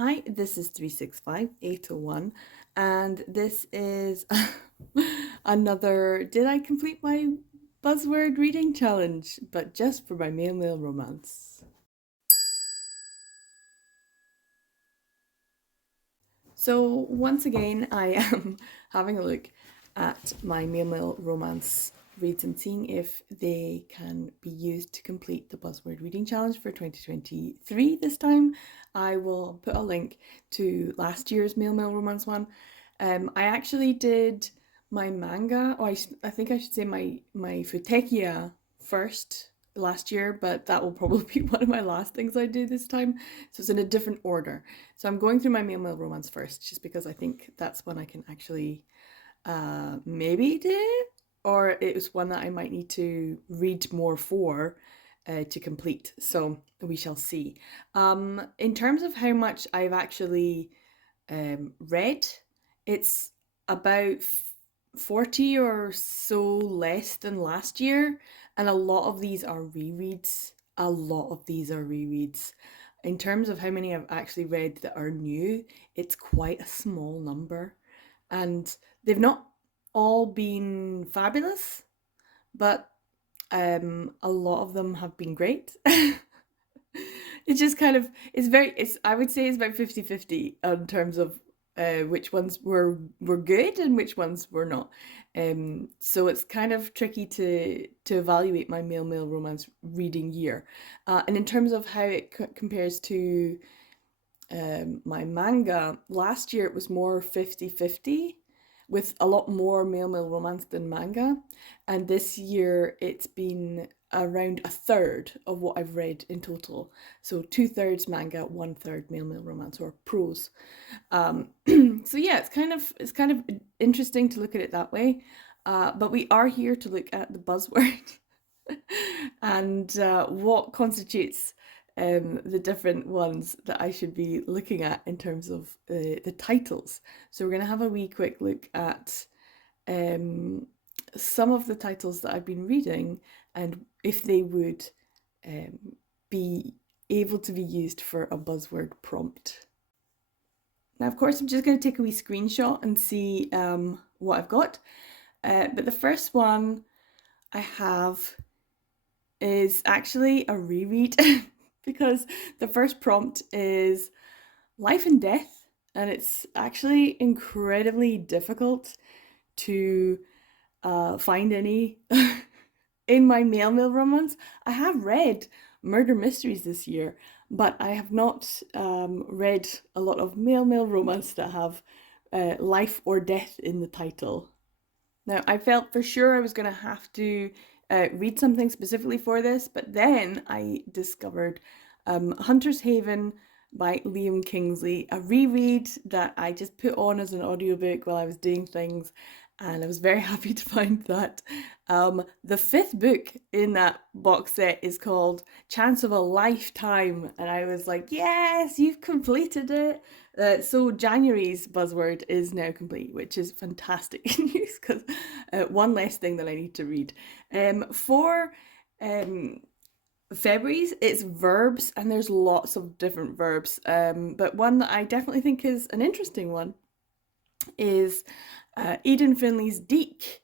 Hi, this is 365801, and this is another Did I complete my Buzzword reading challenge, but just for my male romance. So once again, I am having a look at my male romance reads and seeing if they can be used to complete the Buzzword Reading Challenge for 2023 this time. I will put a link to last year's male romance one. I actually did my manga, or I think I should say my Futekia first last year, but that will probably be one of my last things I do this time. So it's in a different order. So I'm going through my male romance first, just because I think that's one I can actually maybe do, or it was one that I might need to read more for to complete. So we shall see. In terms of how much I've actually read, it's about 40 or so less than last year, and a lot of these are rereads. A lot of these are rereads. In terms of how many I've actually read that are new, it's quite a small number, and they've not all been fabulous, but a lot of them have been great. It's just kind of it's I would say it's about 50-50 in terms of which ones were good and which ones were not. So it's kind of tricky to evaluate my male romance reading year. And in terms of how it compares to my manga, last year it was more 50-50, with a lot more male romance than manga, and this year it's been around a third of what I've read in total. So 2/3 manga, 1/3 male romance or prose. So yeah, it's kind of interesting to look at it that way. But we are here to look at the buzzword and what constitutes the different ones that I should be looking at in terms of the titles. So we're going to have a wee quick look at some of the titles that I've been reading and if they would be able to be used for a buzzword prompt. Now, of course, I'm just going to take a wee screenshot and see what I've got. But the first one I have is actually a reread because the first prompt is life and death, and it's actually incredibly difficult to find any in my male romance. I have read murder mysteries this year, but I have not read a lot of male romance that have life or death in the title. Now, I felt for sure I was going to have to read something specifically for this, but then I discovered Hunter's Haven by Liam Kingsley, a reread that I just put on as an audiobook while I was doing things, and I was very happy to find that. The fifth book in that box set is called Chance of a Lifetime, and I was like, yes, you've completed it. So January's buzzword is now complete, which is fantastic news because one less thing that I need to read. For February's, it's verbs, and there's lots of different verbs. But one that I definitely think is an interesting one is Aidan Finley's Deke.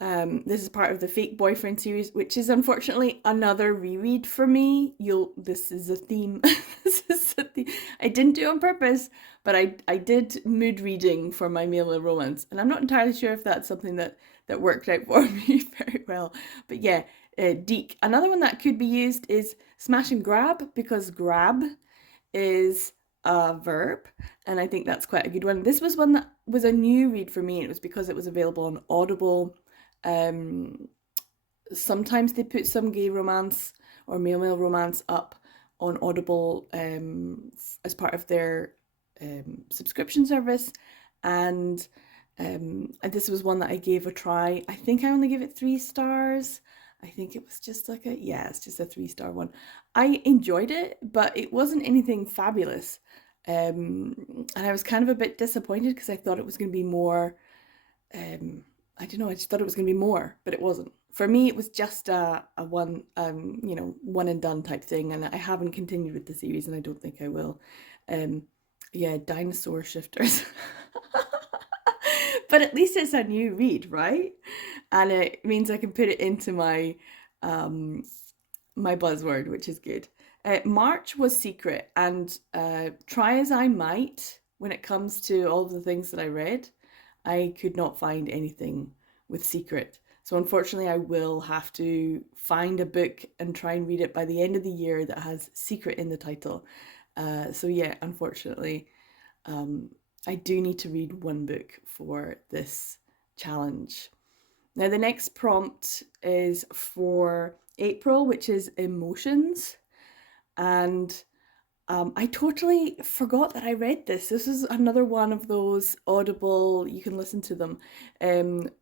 This is part of the Fake Boyfriend series, which is unfortunately another reread for me. This is a theme. This is a theme. I didn't do it on purpose, but I did mood reading for my male romance, and I'm not entirely sure if that's something that worked out for me very well. But yeah, Deke. Another one that could be used is smash and grab, because grab is a verb, and I think that's quite a good one. This was one that was a new read for me, and it was because it was available on Audible. Sometimes they put some gay romance or male romance up on Audible as part of their subscription service, and this was one that I gave a try. I think I only gave it 3 stars. I think it was just like it's just a 3-star one. I enjoyed it, but it wasn't anything fabulous. And I was kind of a bit disappointed because I thought it was going to be more, I don't know, I just thought it was going to be more, but it wasn't. For me, it was just a one, one and done type thing, and I haven't continued with the series, and I don't think I will. Yeah, dinosaur shifters. But at least it's a new read, right? And it means I can put it into um my buzzword, which is good. March was secret, and try as I might when it comes to all of the things that I read, I could not find anything with secret. So unfortunately, I will have to find a book and try and read it by the end of the year that has secret in the title. So yeah, unfortunately, um, I do need to read one book for this challenge. Now, the next prompt is for April, which is emotions. And I totally forgot that I read this. This is another one of those audible, you can listen to them.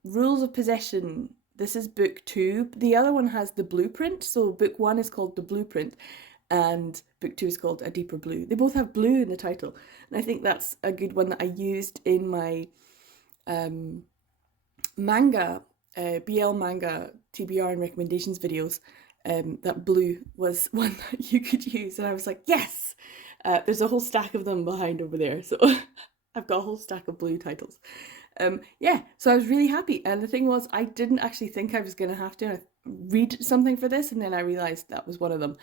Rules of Possession. This is book 2. The other one has the blueprint. So book 1 is called The Blueprint and book 2 is called A Deeper Blue. They both have blue in the title. And I think that's a good one that I used in my manga, BL Manga TBR and recommendations videos. That blue was one that you could use. And I was like, yes! There's a whole stack of them behind over there. So I've got a whole stack of blue titles. Yeah, so I was really happy. And the thing was, I didn't actually think I was going to have to read something for this. And then I realized that was one of them.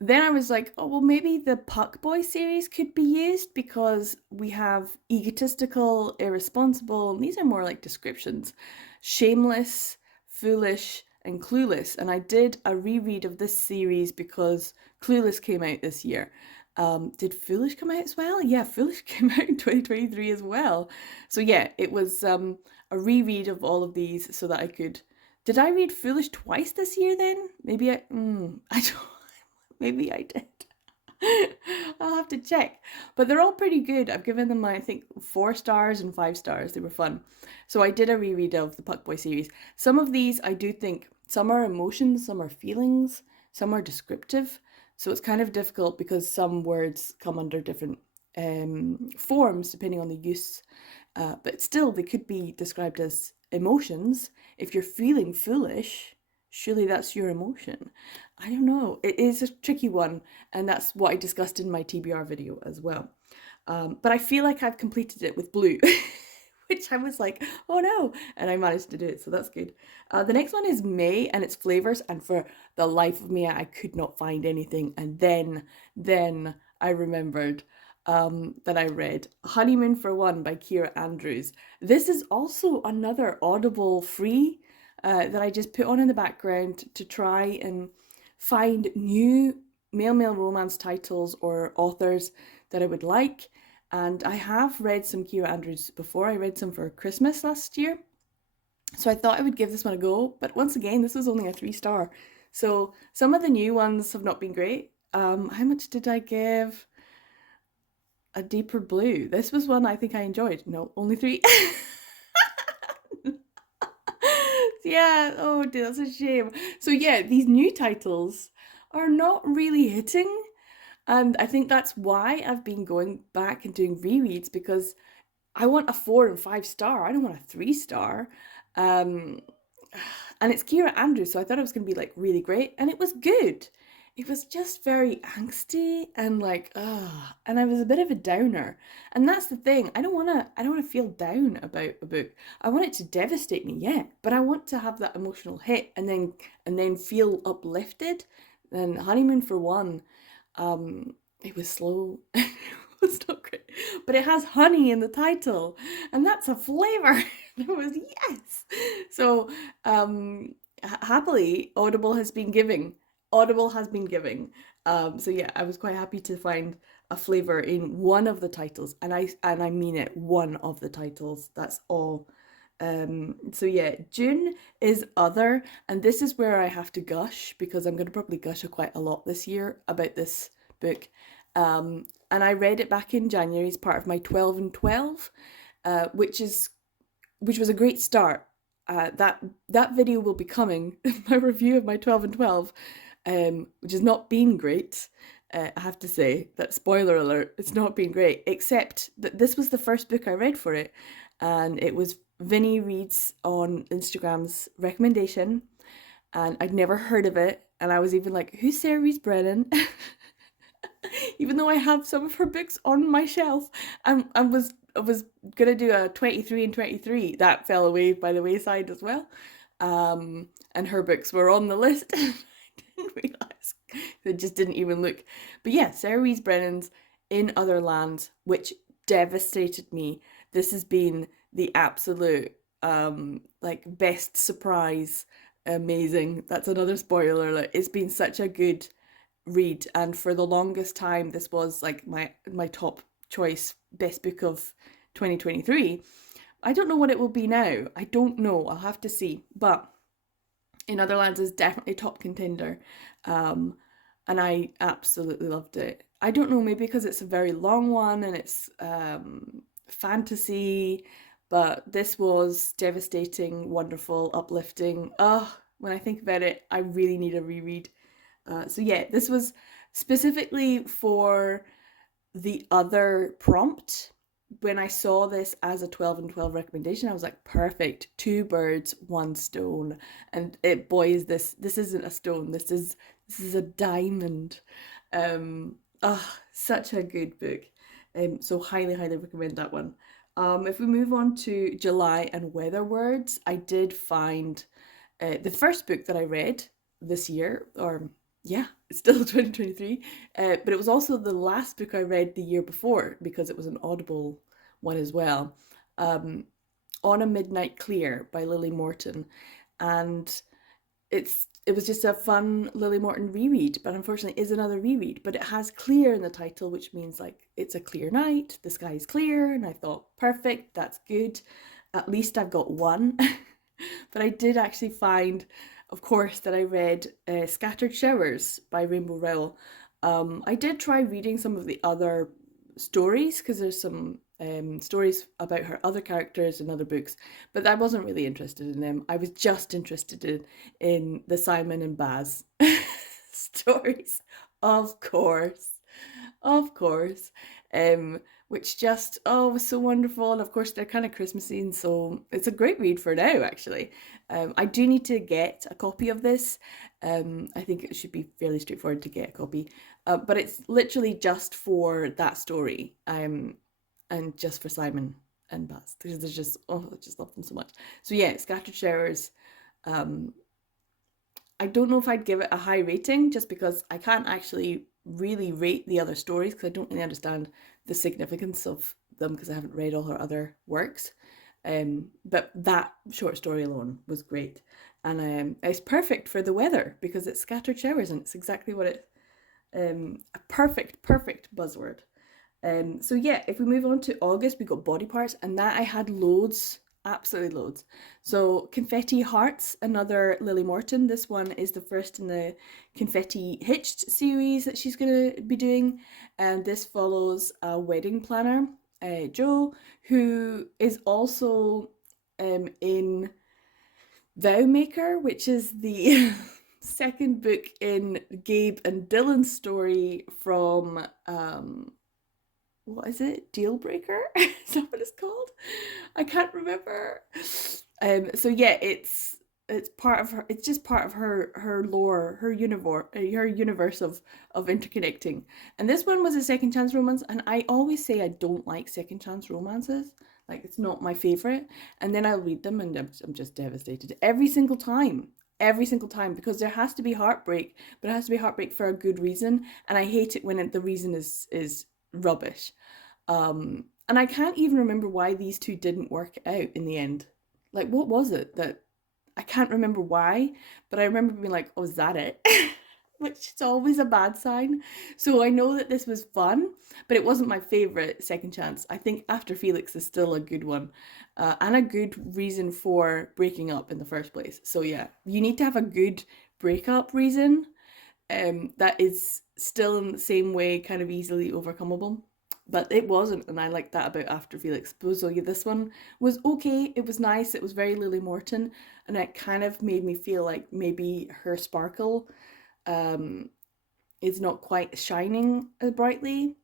Then I was like, oh, well, maybe the Puck Boy series could be used because we have egotistical, irresponsible, and these are more like descriptions, shameless, foolish, and clueless. And I did a reread of this series because Clueless came out this year. Did Foolish come out as well? Yeah, Foolish came out in 2023 as well. So yeah, it was a reread of all of these so that I could. Did I read Foolish twice this year then? Maybe I don't. Maybe I did. I'll have to check. But they're all pretty good. I've given them, I think, 4 stars and 5 stars. They were fun. So I did a reread of the Puck Boy series. Some of these I do think, some are emotions, some are feelings, some are descriptive. So it's kind of difficult because some words come under different forms depending on the use. But still, they could be described as emotions. If you're feeling foolish, surely that's your emotion. I don't know. It is a tricky one, and that's what I discussed in my TBR video as well. But I feel like I've completed it with blue, which I was like, oh no, and I managed to do it, so that's good. The next one is May, and it's flavors, and for the life of me, I could not find anything. And then I remembered that I read Honeymoon for One by Kira Andrews. This is also another Audible free that I just put on in the background to try and find new male romance titles or authors that I would like. And I have read some Kira Andrews before. I read some for Christmas last year. So I thought I would give this one a go. But once again, this was only a 3-star. So some of the new ones have not been great. How much did I give A Deeper Blue? This was one I think I enjoyed. No, only 3. Yeah, oh dear, that's a shame. So yeah, these new titles are not really hitting. And I think that's why I've been going back and doing rereads because I want a 4 and 5 star. I don't want a 3-star. Um, and it's Kira Andrews, so I thought it was going to be like really great, and it was good. It was just very angsty and like, and I was a bit of a downer. And that's the thing. I don't want to feel down about a book. I want it to devastate me, yeah, but I want to have that emotional hit and then feel uplifted. And Honeymoon for One, it was slow. It's not great, but it has honey in the title, and that's a flavor. It was yes. So, happily, Audible has been giving. So yeah, I was quite happy to find a flavor in one of the titles, and I mean it, one of the titles. That's all. So yeah, June is other, and this is where I have to gush because I'm going to probably gush quite a lot this year about this book. And I read it back in January as part of my 12 and 12, which was a great start. That video will be coming, my review of my 12 and 12, which has not been great. I have to say that, spoiler alert, it's not been great, except that this was the first book I read for it, and it was Vinny Reads on Instagram's recommendation, and I'd never heard of it, and I was even like, who's Sarah Rees Brennan? Even though I have some of her books on my shelf, I was gonna do a 23 and 23. That fell away by the wayside as well. And her books were on the list. I didn't realize. They just didn't even look. But yeah, Sarah Rees Brennan's In Other Lands, which devastated me. This has been the absolute like best surprise. Amazing. That's another spoiler alert. It's been such a good read, and for the longest time this was like my top choice best book of 2023. I don't know what it will be now. I don't know. I'll have to see. But In Other Lands is definitely top contender. Um, and I absolutely loved it. I don't know, maybe because it's a very long one and it's fantasy, but this was devastating, wonderful, uplifting. Oh, when I think about it, I really need a reread. So yeah, this was specifically for the other prompt. When I saw this as a 12 and 12 recommendation, I was like, perfect, two birds, one stone. And it, boy, is this isn't a stone, this is a diamond. Such a good book. So highly, highly recommend that one. If we move on to July and Weather Words, I did find the first book that I read this year, or yeah, it's still 2023, but it was also the last book I read the year before because it was an Audible one as well. Um, On a Midnight Clear by Lily Morton, and it was just a fun Lily Morton reread, but unfortunately is another reread. But it has clear in the title, which means like it's a clear night, the sky is clear, and I thought, perfect, that's good. At least I've got one. But I did actually find, of course, that I read Scattered Showers by Rainbow Rowell. I did try reading some of the other stories because there's some stories about her other characters in other books, but I wasn't really interested in them. I was just interested in the Simon and Baz stories, of course, of course. Um, which just was so wonderful, and of course they're kind of Christmassy, and so it's a great read for now. Actually, I do need to get a copy of this. I think it should be fairly straightforward to get a copy, but it's literally just for that story. And just for Simon and Baz because there's just I just love them so much. So yeah, Scattered Showers. Um, I don't know if I'd give it a high rating just because I can't actually really rate the other stories because I don't really understand the significance of them because I haven't read all her other works. But that short story alone was great, and it's perfect for the weather because it's scattered showers and it's exactly what it a perfect buzzword. So yeah, if we move on to August, we got Body Parts, and that I had loads, absolutely loads. So Confetti Hearts, another Lily Morton. This one is the first in the Confetti Hitched series that she's gonna be doing, and this follows a wedding planner, Jo, who is also in Vowmaker, which is the second book in Gabe and Dylan's story from what is it? Deal Breaker? Is that what it's called? I can't remember. So yeah, it's part of her. It's just part of her lore, her universe of interconnecting. And this one was a second chance romance, and I always say I don't like second chance romances. Like it's not my favorite. And then I'll read them, and I'm just devastated every single time. Every single time because there has to be heartbreak, but it has to be heartbreak for a good reason. And I hate it when the reason is rubbish. And I can't even remember why these two didn't work out in the end. Like, what was it that I can't remember why, but I remember being like, oh, is that it? Which is always a bad sign. So I know that this was fun, but it wasn't my favourite second chance. I think After Felix is still a good one and a good reason for breaking up in the first place. So yeah, you need to have a good breakup reason that is still in the same way kind of easily overcomable. But it wasn't, and I liked that about After Felix. So yeah, this one was okay. It was nice. It was very Lily Morton, and it kind of made me feel like maybe her sparkle um, is not quite shining as brightly.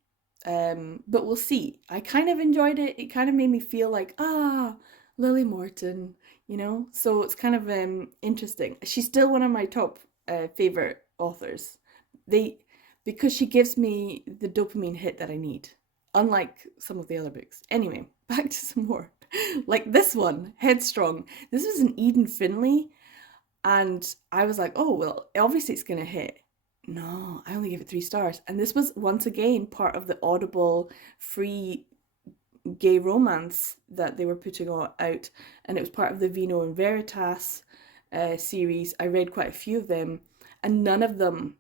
But we'll see. I kind of enjoyed it. It kind of made me feel like Lily Morton, you know. So it's kind of interesting. She's still one of my top favorite authors. They because she gives me the dopamine hit that I need, unlike some of the other books. Anyway, back to some more. Like this one, Headstrong. This was an Eden Finley, and I was like, oh, well, obviously it's going to hit. No, I only gave it 3 stars. And this was once again part of the Audible free gay romance that they were putting out, and it was part of the Vino and Veritas series. I read quite a few of them, and none of them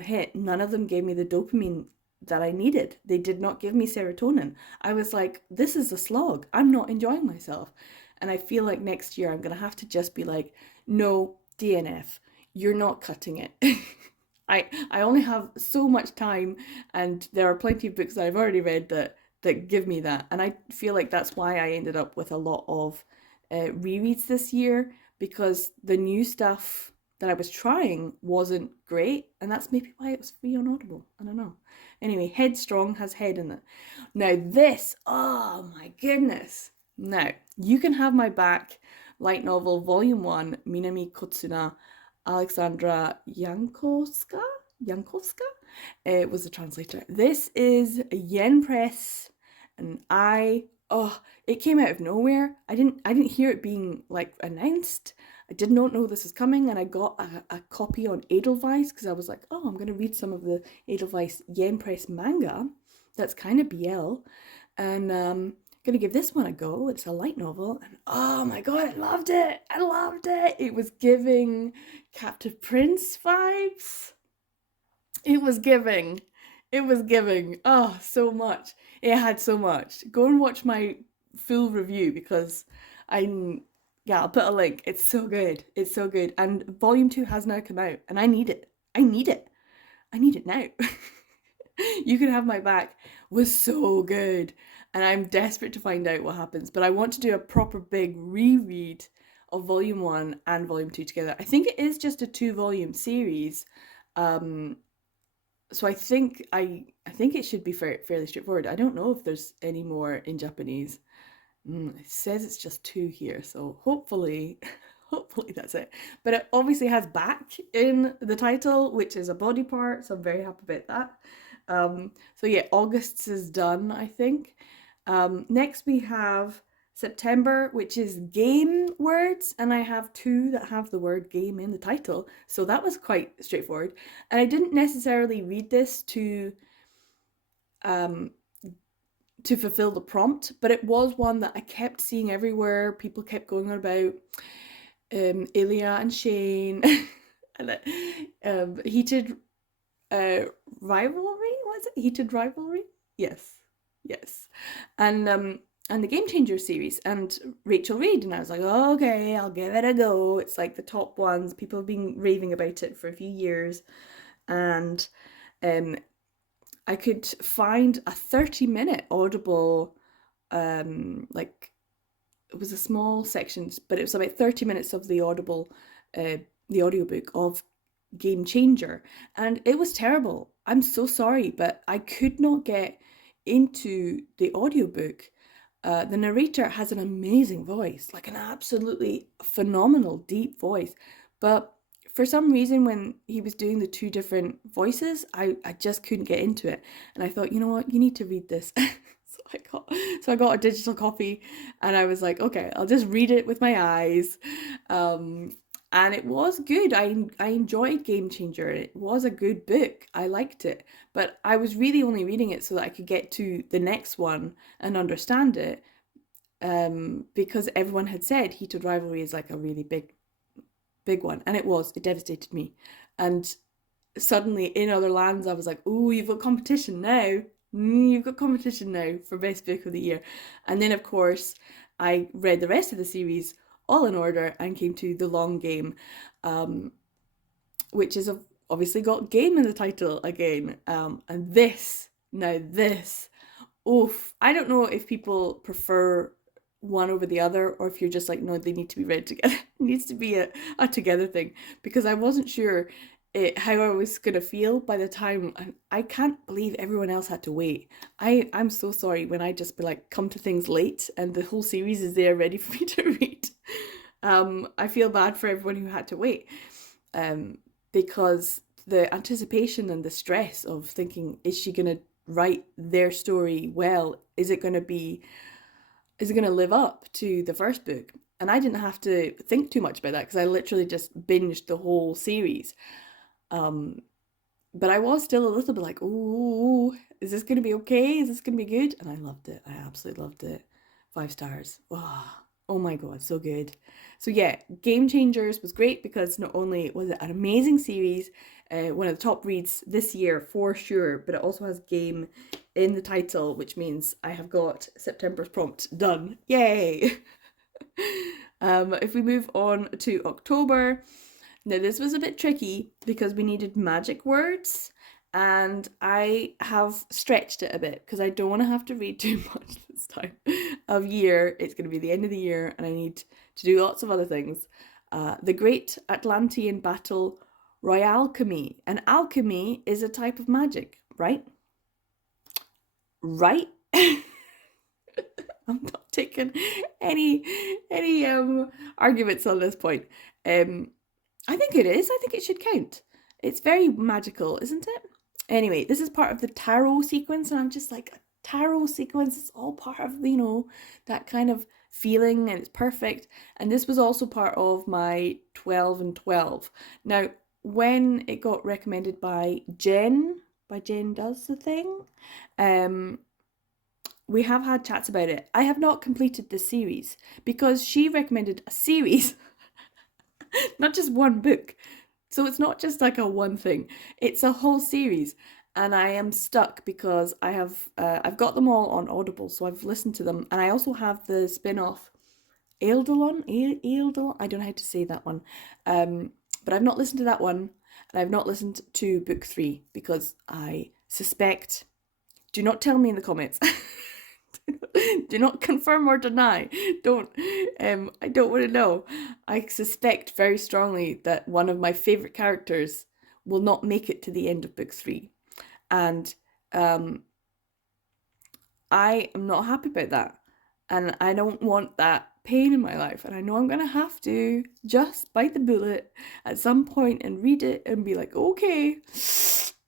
hit. None of them gave me the dopamine that I needed. They did not give me serotonin. I was like, this is a slog. I'm not enjoying myself. And I feel like next year I'm going to have to just be like, no, DNF, you're not cutting it. I only have so much time, and there are plenty of books that I've already read that give me that. And I feel like that's why I ended up with a lot of rereads this year, because the new stuff that I was trying wasn't great, and that's maybe why it was free on Audible. I don't know. Anyway, Headstrong has head in it. Now this, oh my goodness. Now, You Can Have My Back, light novel, volume 1, Minami Kotsuna, Alexandra Yankowska was the translator. This is a Yen Press, and it came out of nowhere. I didn't hear it being like announced. I did not know this was coming, and I got a copy on Edelweiss because I was like, oh, I'm going to read some of the Edelweiss Yen Press manga. That's kind of BL, and going to give this one a go. It's a light novel, and oh my god, I loved it. It was giving Captive Prince vibes. It was giving oh, so much. It had so much. Go and watch my full review, because I'll put a link. It's so good, and volume 2 has now come out, and I need it now. You Can Have My Back was so good, and I'm desperate to find out what happens, but I want to do a proper big reread of volume 1 and volume 2 together. I think it is just a 2-volume series, so I think it should be fairly straightforward. I don't know if there's any more in Japanese. It says it's just 2 here, so hopefully that's it. But it obviously has back in the title, which is a body part, so I'm very happy about that. So yeah, August's is done, I think. Next we have September, which is game words, and I have 2 that have the word game in the title, so that was quite straightforward. And I didn't necessarily read this to fulfill the prompt, but it was one that I kept seeing everywhere. People kept going on about Ilya and Shane and heated rivalry. Was it heated rivalry? Yes, and the Game Changer series and Rachel Reid, and I was like, oh, okay, I'll give it a go. It's like the top ones. People have been raving about it for a few years, and I could find a 30-minute Audible, like it was a small section, but it was about 30 minutes of the Audible, the audiobook of Game Changer, and it was terrible. I'm so sorry, but I could not get into the audiobook. The narrator has an amazing voice, like an absolutely phenomenal deep voice, but for some reason when he was doing the 2 different voices, I just couldn't get into it, and I thought, you know what, you need to read this. So I got a digital copy, and I was like, okay, I'll just read it with my eyes. And it was good. I enjoyed Game Changer. It was a good book. I liked it. But I was really only reading it so that I could get to the next one and understand it. Because everyone had said Heated Rivalry is like a really big one. And it was. It devastated me. And suddenly in other lands I was like, oh, you've got competition now. You've got competition now for Best Book of the Year. And then, of course, I read the rest of the series all in order and came to The Long Game, which is obviously got game in the title again. And this, oof. I don't know if people prefer one over the other, or if you're just like, no, they need to be read together. It needs to be a together thing, because I wasn't sure how I was going to feel by the time. I can't believe everyone else had to wait. I'm so sorry when I just be like, come to things late and the whole series is there ready for me to read. I feel bad for everyone who had to wait, because the anticipation and the stress of thinking, is she going to write their story well? Is it going to live up to the first book? And I didn't have to think too much about that because I literally just binged the whole series. But I was still a little bit like, oh, is this going to be okay? Is this going to be good? And I loved it. I absolutely loved it. 5 stars. Oh my God, so good. So yeah, Game Changers was great because not only was it an amazing series, one of the top reads this year for sure, but it also has game in the title, which means I have got September's prompt done. Yay! If we move on to October, now this was a bit tricky because we needed magic words, and I have stretched it a bit because I don't want to have to read too much this time of year. It's going to be the end of the year and I need to do lots of other things. The Greatlantian Battle, Royalchemy. And alchemy is a type of magic, right? Right? I'm not taking any arguments on this point. I think it is. I think it should count. It's very magical, isn't it? Anyway, this is part of the tarot sequence, and I'm just like, a tarot sequence is all part of, that kind of feeling, and it's perfect. And this was also part of my 12 and 12. Now, when it got recommended by Jen Does the Thing, we have had chats about it. I have not completed this series because she recommended a series, not just one book. So it's not just like a one thing, it's a whole series. And I am stuck because I've got them all on Audible, so I've listened to them. And I also have the spin-off Eildalon, I don't know how to say that one. But I've not listened to that one, and I've not listened to book 3 because I suspect, do not tell me in the comments. Do not confirm or deny. I don't want to know. I suspect very strongly that one of my favourite characters will not make it to the end of book 3. And I am not happy about that. And I don't want that pain in my life. And I know I'm going to have to just bite the bullet at some point and read it and be like, okay.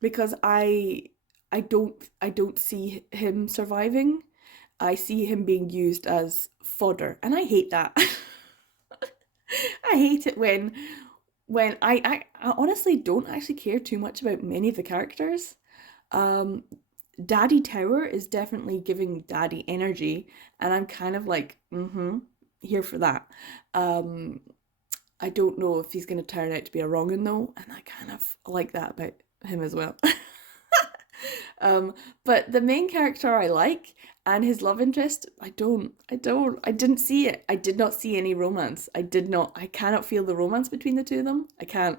Because I don't see him surviving. I see him being used as fodder, and I hate that. I hate it when I honestly don't actually care too much about many of the characters. Daddy Tower is definitely giving daddy energy, and I'm kind of like, here for that. I don't know if he's going to turn out to be a wrong'un though, and I kind of like that about him as well. But the main character I like, and his love interest, I didn't see it. I did not see any romance. I cannot feel the romance between the two of them. I can't.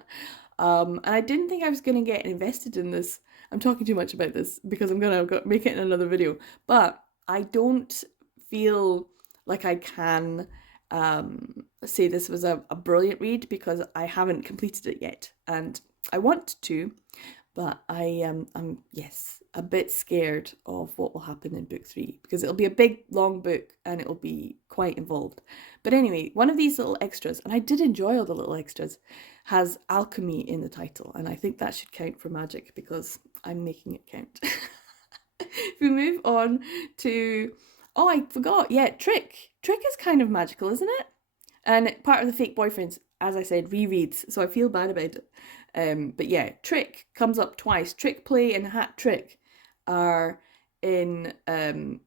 And I didn't think I was going to get invested in this. I'm talking too much about this because I'm going to make it in another video. But I don't feel like I can say this was a brilliant read because I haven't completed it yet. And I want to, but I'm a bit scared of what will happen in book 3 because it'll be a big long book and it'll be quite involved. But anyway, one of these little extras, and I did enjoy all the little extras, has alchemy in the title, and I think that should count for magic because I'm making it count. If we move on to, oh, I forgot, yeah, Trick is kind of magical, isn't it? And part of the Fake Boyfriends, as I said, rereads, so I feel bad about it. But yeah, Trick comes up twice. Trick Play and Hat Trick are in the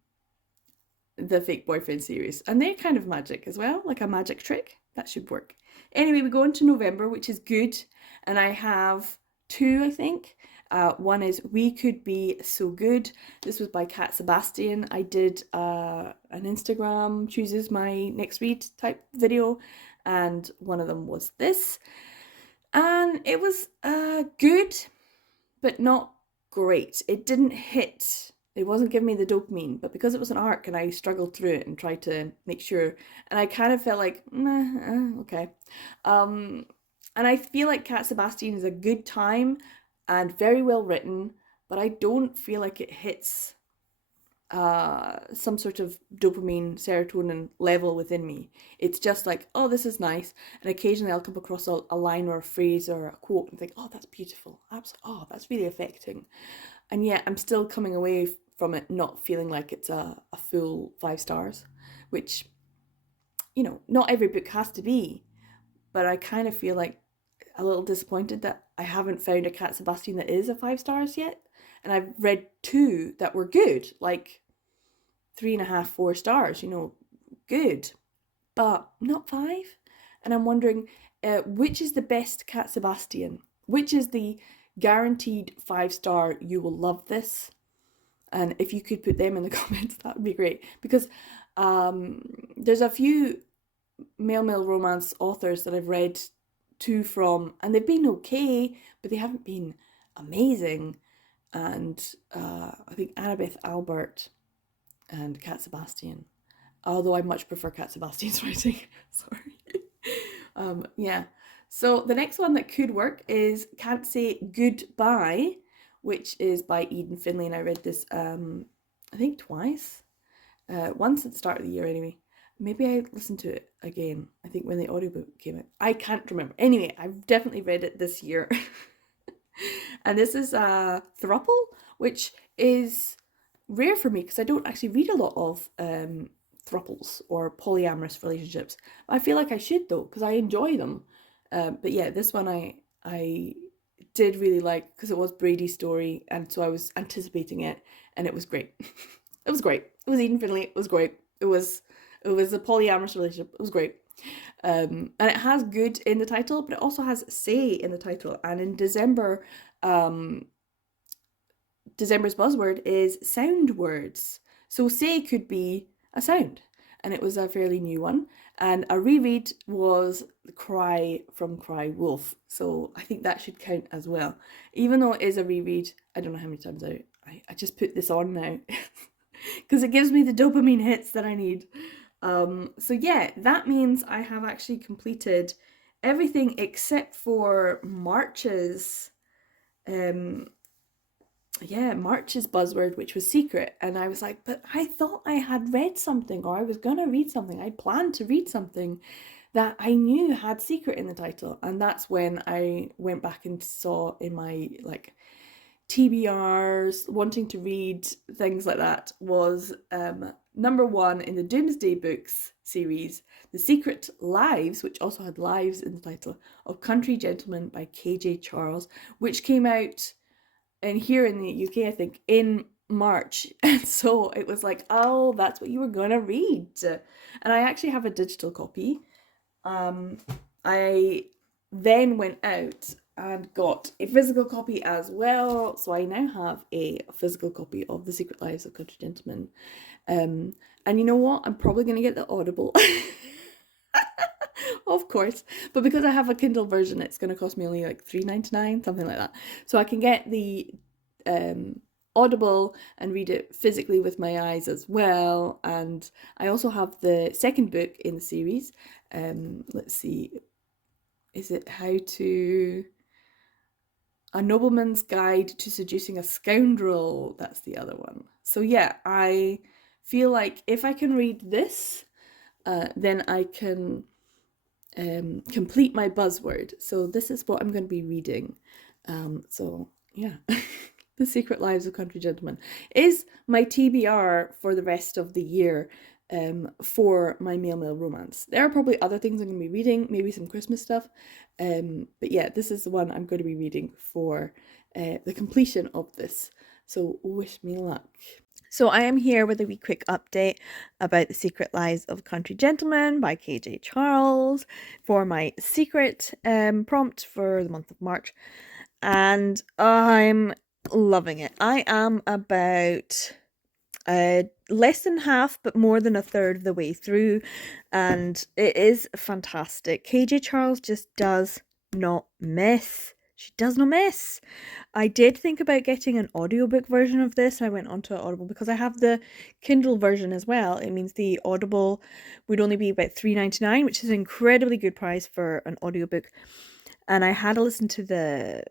Fake Boyfriend series, and they're kind of magic as well, like a magic trick. That should work. Anyway, we go into November, which is good, and I have 2, I think. One is We Could Be So Good. This was by Cat Sebastian. I did an Instagram chooses my next read type video, and one of them was this. And it was good, but not great. It didn't hit. It wasn't giving me the dopamine, but because it was an arc and I struggled through it and tried to make sure, and I kind of felt like, okay. And I feel like Cat Sebastian is a good time and very well written, but I don't feel like it hits some sort of dopamine, serotonin level within me. It's just like, oh, this is nice. And occasionally I'll come across a line or a phrase or a quote and think, oh, that's beautiful. Oh, that's really affecting. And yet I'm still coming away from it not feeling like it's a full 5 stars, which, not every book has to be. But I kind of feel like a little disappointed that I haven't found a Cat Sebastian that is a 5 stars yet. And I've read 2 that were good, like 3.5, 4 stars, good, but not 5. And I'm wondering, which is the best Cat Sebastian? Which is the guaranteed 5 star, you will love this? And if you could put them in the comments, that would be great. Because there's a few male romance authors that I've read 2 from, and they've been okay, but they haven't been amazing. And I think Annabeth Albert and Cat Sebastian, although I much prefer Cat Sebastian's writing. Sorry. Yeah. So the next one that could work is Cant Say Goodbye, which is by Eden Finlay, and I read this I think twice. Once at the start of the year anyway. Maybe I listened to it again, I think when the audiobook came out. I can't remember. Anyway, I've definitely read it this year. And this is a throuple, which is rare for me because I don't actually read a lot of throuples or polyamorous relationships. I feel like I should though, because I enjoy them. But yeah, this one I did really like because it was Brady's story, and so I was anticipating it, and it was great. It was great. It was Eden Finlay. It was great. It was a polyamorous relationship. It was great. And it has good in the title, but it also has say in the title. And in December, December's buzzword is sound words. So say could be a sound. And it was a fairly new one. And a reread was Cry from Cry Wolf. So I think that should count as well. Even though it is a reread, I don't know how many times I just put this on now. Because it gives me the dopamine hits that I need. So yeah, that means I have actually completed everything except for March's March's buzzword, which was secret. And I was like, but I thought I had read something, or I was gonna read something. I planned to read something that I knew had secret in the title. And that's when I went back and saw in my TBRs, wanting to read things like that, was number 1 in the Doomsday Books series, The Secret Lives, which also had lives in the title, of Country Gentlemen by KJ Charles, which came out here in the UK, I think, in March. And so it was like, oh, that's what you were gonna read. And I actually have a digital copy. I then went out and got a physical copy as well. So I now have a physical copy of The Secret Lives of Country Gentlemen. And you know what? I'm probably going to get the Audible. Of course. But because I have a Kindle version, it's going to cost me only like $3.99, something like that. So I can get the Audible and read it physically with my eyes as well. And I also have the second book in the series. Let's see. Is it A Nobleman's Guide to Seducing a Scoundrel? That's the other one. So yeah, I feel like if I can read this, then I can complete my buzzword. So this is what I'm going to be reading. So yeah, The Secret Lives of Country Gentlemen is my TBR for the rest of the year. For my male romance. There are probably other things I'm going to be reading, maybe some Christmas stuff. But yeah, this is the one I'm going to be reading for the completion of this. So wish me luck. So I am here with a wee quick update about The Secret Lives of Country Gentlemen by KJ Charles for my secret prompt for the month of March. And I'm loving it. I am about less than half, but more than a third of the way through, and it is fantastic. KJ Charles just does not miss. She does not miss. I did think about getting an audiobook version of this. I went onto Audible because I have the Kindle version as well. It means the Audible would only be about $3.99, which is an incredibly good price for an audiobook. And I had to listen to the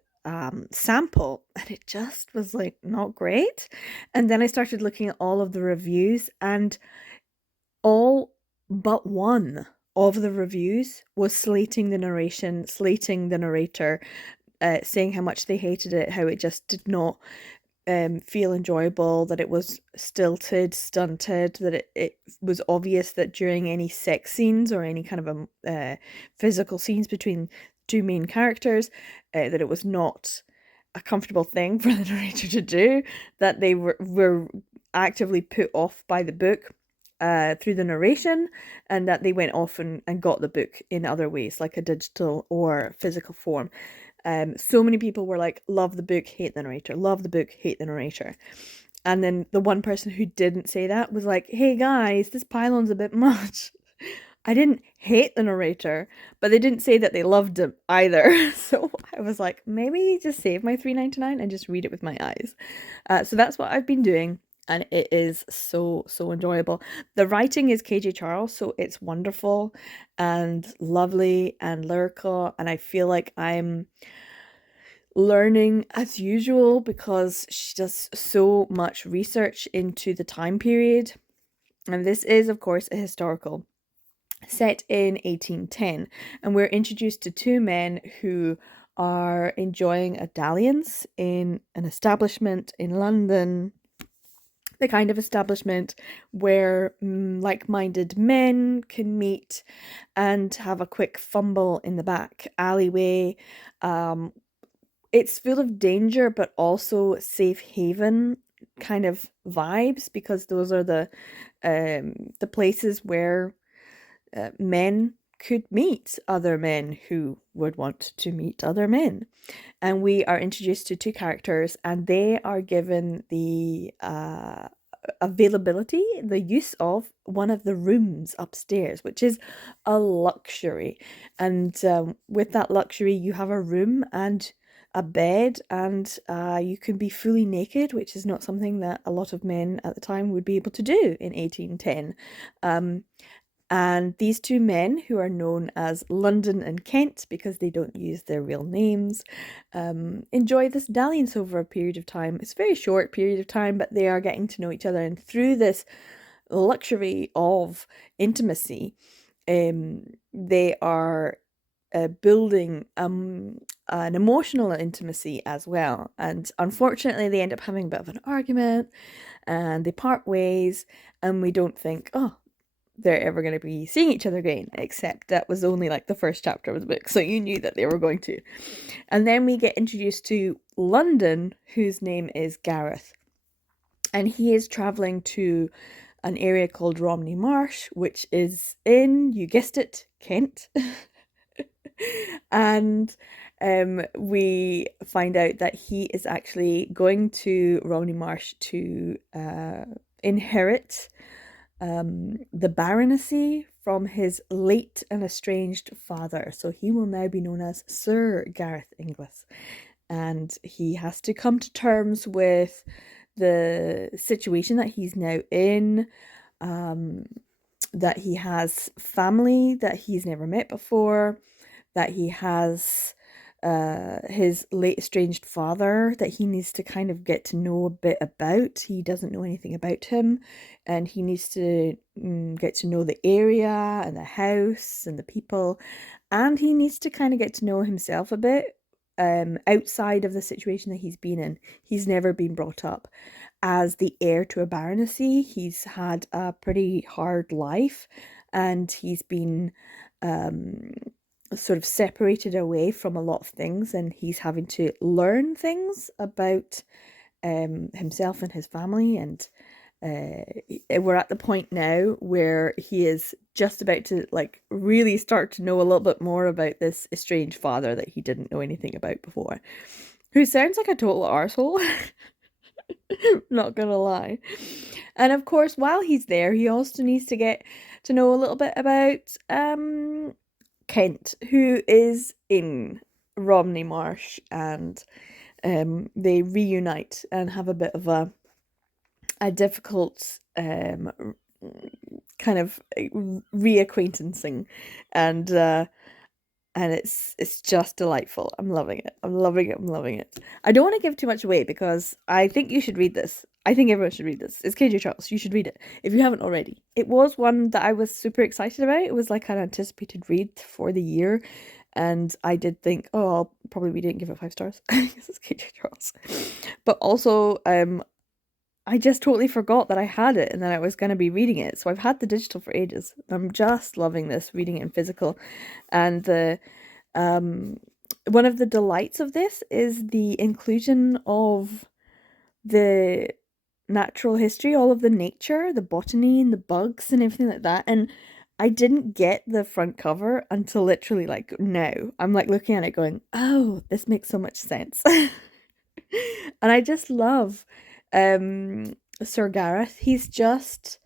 sample, and it just was like not great. And then I started looking at all of the reviews, and all but one of the reviews was slating the narration, slating the narrator, saying how much they hated it, how it just did not feel enjoyable, that it was stilted, stunted, that it was obvious that during any sex scenes or any kind of physical scenes between two main characters, that it was not a comfortable thing for the narrator to do, that they were actively put off by the book through the narration, and that they went off and got the book in other ways, like a digital or physical form. So many people were like, love the book, hate the narrator, love the book, hate the narrator. And then the one person who didn't say that was like, hey guys, this pylon's a bit much. I didn't hate the narrator, but they didn't say that they loved him either. So I was like, maybe just save my $3.99 and just read it with my eyes. So that's what I've been doing, and it is so enjoyable. The writing is KJ Charles, so it's wonderful and lovely and lyrical, and I feel like I'm learning as usual because she does so much research into the time period. And this is, of course, a historical set in 1810, and we're introduced to two men who are enjoying a dalliance in an establishment in London, the kind of establishment where like-minded men can meet and have a quick fumble in the back alleyway. It's full of danger, but also safe haven kind of vibes, because those are the places where men could meet other men who would want to meet other men. And we are introduced to two characters, and they are given the availability, the use of one of the rooms upstairs, which is a luxury. And with that luxury, you have a room and a bed, and you can be fully naked, which is not something that a lot of men at the time would be able to do in 1810. And these two men, who are known as London and Kent because they don't use their real names, enjoy this dalliance over a period of time. It's a very short period of time, but they are getting to know each other. And through this luxury of intimacy, they are building an emotional intimacy as well. And unfortunately, they end up having a bit of an argument and they part ways, and we don't think, oh, they're ever going to be seeing each other again, except that was only like the first chapter of the book, so you knew that they were going to. And then we get introduced to London, whose name is Gareth, and he is traveling to an area called Romney Marsh, which is in, you guessed it, Kent. And we find out that he is actually going to Romney Marsh to inherit the baronetcy from his late and estranged father. So he will now be known as Sir Gareth Inglis. And he has to come to terms with the situation that he's now in, that he has family that he's never met before, that he has his late estranged father that he needs to kind of get to know a bit about. He doesn't know anything about him, and he needs to get to know the area and the house and the people, and he needs to kind of get to know himself a bit outside of the situation that he's been in. He's never been brought up as the heir to a baronetcy. He's had a pretty hard life, and he's been sort of separated away from a lot of things, and he's having to learn things about himself and his family. And we're at the point now where he is just about to like really start to know a little bit more about this estranged father that he didn't know anything about before, who sounds like a total arsehole. Not gonna lie. And of course, while he's there, he also needs to get to know a little bit about Kent, who is in Romney Marsh, and they reunite and have a bit of a difficult kind of reacquaintancing. And and it's just delightful. I'm loving it. I'm loving it. I'm loving it. I don't want to give too much away because I think you should read this. I think everyone should read this. It's KJ Charles. You should read it if you haven't already. It was one that I was super excited about. It was like an anticipated read for the year, and I did think, oh, I'll probably read it and give it 5 stars because it's KJ Charles. But also, I just totally forgot that I had it and that I was going to be reading it. So I've had the digital for ages. I'm just loving this, reading it in physical. And the one of the delights of this is the inclusion of the natural history, all of the nature, the botany and the bugs and everything like that. And I didn't get the front cover until literally like now. I'm like looking at it going, oh, this makes so much sense. And I just love Sir Gareth. He's like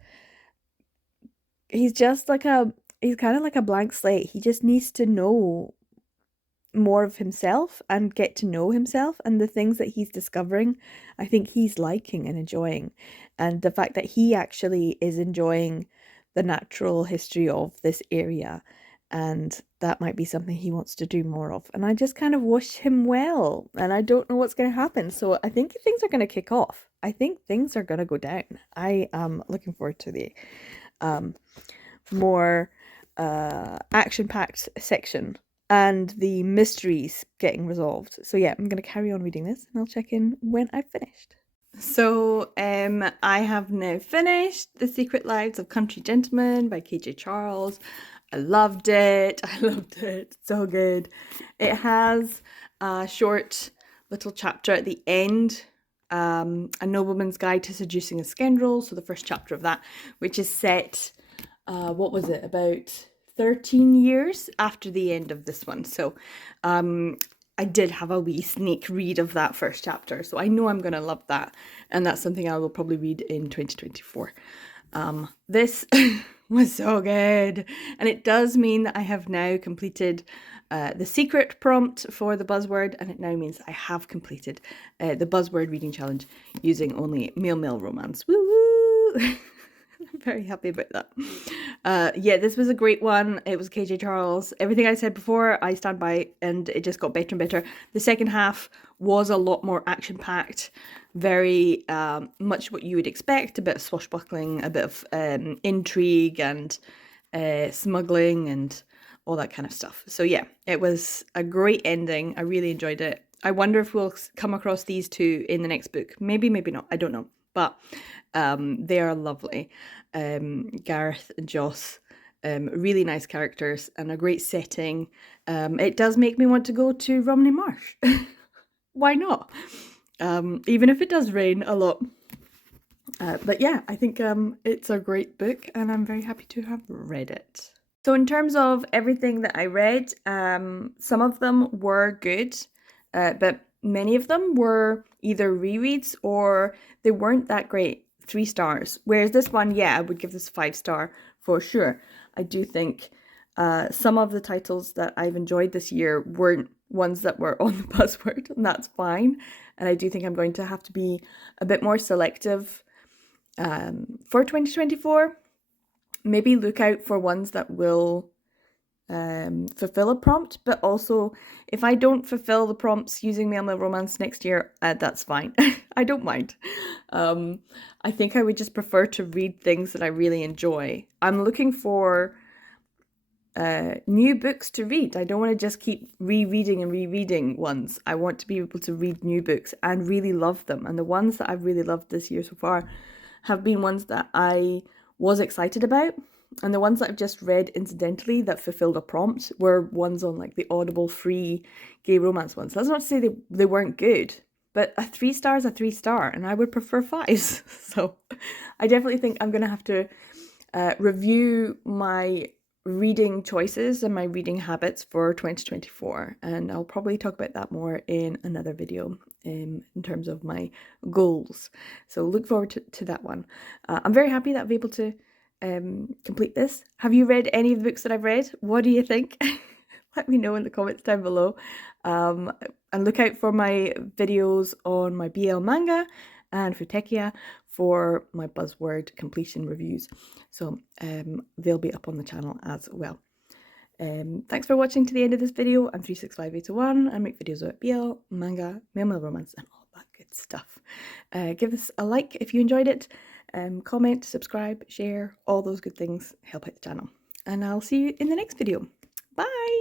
he's kind of like a blank slate. He just needs to know more of himself and get to know himself, and the things that he's discovering, I think he's liking and enjoying. And the fact that he actually is enjoying the natural history of this area, and that might be something he wants to do more of. And I just kind of wish him well, and I don't know what's going to happen. So I think things are going to kick off. I think things are going to go down. I am looking forward to the more action-packed section and the mysteries getting resolved. So yeah, I'm going to carry on reading this, and I'll check in when I've finished. So I have now finished The Secret Lives of Country Gentlemen by KJ Charles. I loved it. So good. It has a short little chapter at the end, A Nobleman's Guide to Seducing a Scoundrel. So the first chapter of that, which is set, about 13 years after the end of this one. So I did have a wee sneak read of that first chapter, so I know I'm going to love that, and that's something I will probably read in 2024. This was so good, and it does mean that I have now completed the secret prompt for the buzzword, and it now means I have completed the Buzzword Reading Challenge using only male romance. Woo woo! I'm very happy about that. Yeah, this was a great one. It was KJ Charles. Everything I said before, I stand by, and it just got better and better. The second half was a lot more action-packed, very much what you would expect, a bit of swashbuckling, a bit of intrigue and smuggling and all that kind of stuff. So yeah, it was a great ending. I really enjoyed it. I wonder if we'll come across these two in the next book. Maybe, maybe not. I don't know. But they are lovely. Gareth and Joss, really nice characters and a great setting. It does make me want to go to Romney Marsh. Why not? Even if it does rain a lot. But yeah, I think it's a great book, and I'm very happy to have read it. So in terms of everything that I read, some of them were good, but many of them were either rereads or they weren't that great. 3 stars. Whereas this one, yeah, I would give this 5 star for sure. I do think some of the titles that I've enjoyed this year weren't ones that were on the Buzzword, and that's fine. And I do think I'm going to have to be a bit more selective for 2024. Maybe look out for ones that will fulfill a prompt, but also if I don't fulfill the prompts using male romance next year, that's fine. I don't mind. I think I would just prefer to read things that I really enjoy. I'm looking for new books to read. I don't want to just keep rereading ones. I want to be able to read new books and really love them. And the ones that I've really loved this year so far have been ones that I was excited about. And the ones that I've just read incidentally that fulfilled a prompt were ones on like the Audible free gay romance ones. That's not to say they weren't good, but a 3 star is a 3 star, and I would prefer 5s. So I definitely think I'm going to have to review my reading choices and my reading habits for 2024, and I'll probably talk about that more in another video in terms of my goals. So look forward to that one. I'm very happy that I'll be able to complete this. Have you read any of the books that I've read? What do you think? Let me know in the comments down below. And look out for my videos on my BL Manga and Futekia for my Buzzword completion reviews. So they'll be up on the channel as well. Thanks for watching to the end of this video. I'm 36581. I make videos about BL, manga, male romance, and all that good stuff. Give this a like if you enjoyed it. Comment, subscribe, share, all those good things help out the channel. And I'll see you in the next video. Bye!